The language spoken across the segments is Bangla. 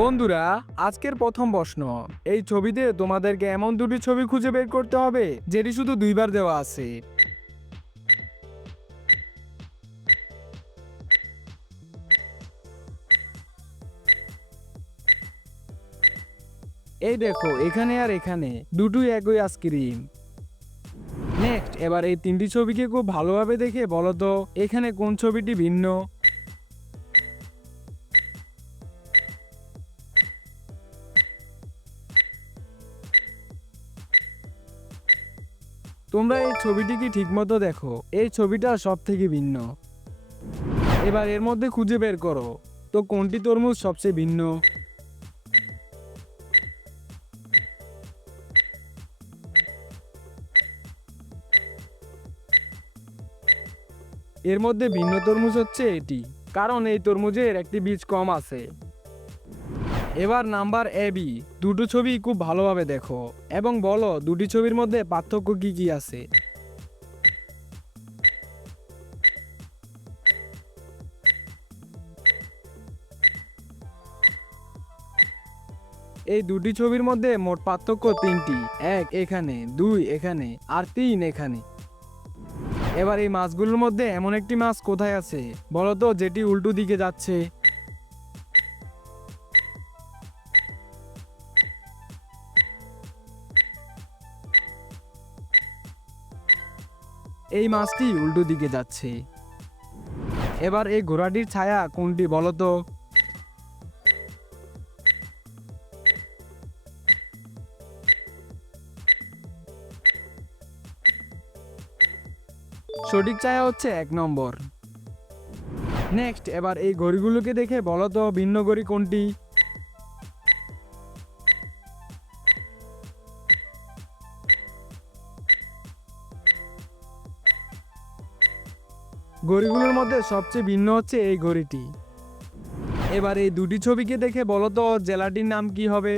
বন্ধুরা, আজকের প্রথম প্রশ্ন। এই ছবিতে তোমাদেরকে এমন দুটি ছবি খুঁজে বের করতে হবে, যেটি শুধু দুইবার দেওয়া আছে। এই দেখো, এখানে আর এখানে, দুটোই একই আইসক্রিম। নেক্সট, এবার এই তিনটি ছবিকে খুব ভালোভাবে দেখে বলো তো, এখানে কোন ছবিটি ভিন্ন? তোমরা এই ছবিটি কি ঠিকমতো দেখো? এই ছবিটা সব থেকে ভিন্ন। এবার এর মধ্যে খুঁজে বের করো। তো কোনটি তরমুজ সবচেয়ে ভিন্ন? এর মধ্যে ভিন্ন তরমুজ হচ্ছে এটি, কারণ এই তরমুজের একটি বীজ কম আছে। এবার নাম্বার এ, বি। দুটো ছবি খুব ভালোভাবে দেখো। এবং বলো, দুটি ছবির মধ্যে পার্থক্য কি কি আছে? এই দুটি ছবির মধ্যে মোট পার্থক্য তিনটি। এক এখানে, দুই এখানে, আর তিন এখানে। এবার এই মাছগুলোর মধ্যে এমন একটি মাছ কোথায় আছে? বলতো যেটি উল্টো দিকে যাচ্ছে। এই মাছটি উল্টো দিকে যাচ্ছে। এবার এই ঘোড়াটির ছায়া কোনটি বলতো সঠিক ছায়া হচ্ছে এক নম্বর। নেক্সট, এবার এই ঘড়িগুলোকে দেখে বলতো ভিন্ন ঘড়ি কোনটি? ঘড়িগুলোর মধ্যে সবচেয়ে ভিন্ন হচ্ছে এই ঘড়িটি। এবার এই দুটি ছবিকে দেখে বলো তো, জেলাটির নাম কি হবে?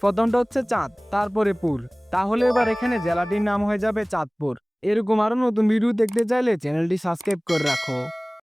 প্রথমটা হচ্ছে চাঁদ, তারপরে পুর। তাহলে এবার এখানে জেলাটির নাম হয়ে যাবে চাঁদপুর। এরকম আরও নতুন ভিডিও দেখতে চাইলে চ্যানেলটি সাবস্ক্রাইব করে রাখো।